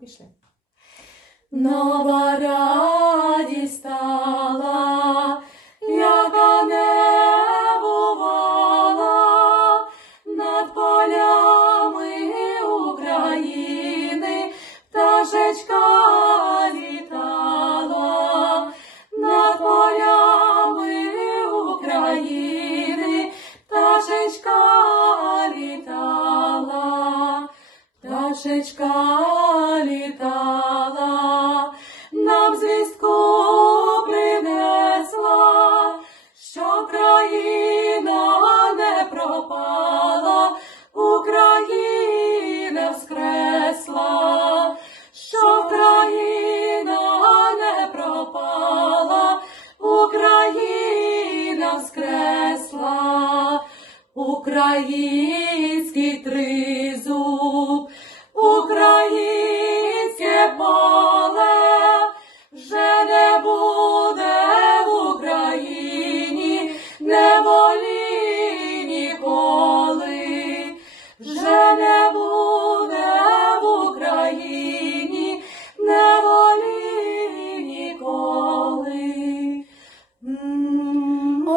Пішли. Нова радість стала, яка не бувала над полями України, пташечка літала, над полями України, пташечка літала, нам звістку принесла, що країна не пропала, Україна воскресла, що країна не пропала, Україна воскресла, український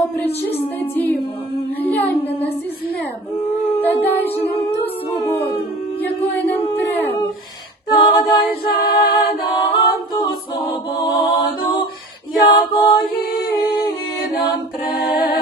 О, діво, глянь на нас із неба, та дай же нам ту свободу, якої нам треба, та дай же нам ту свободу, якої нам треба.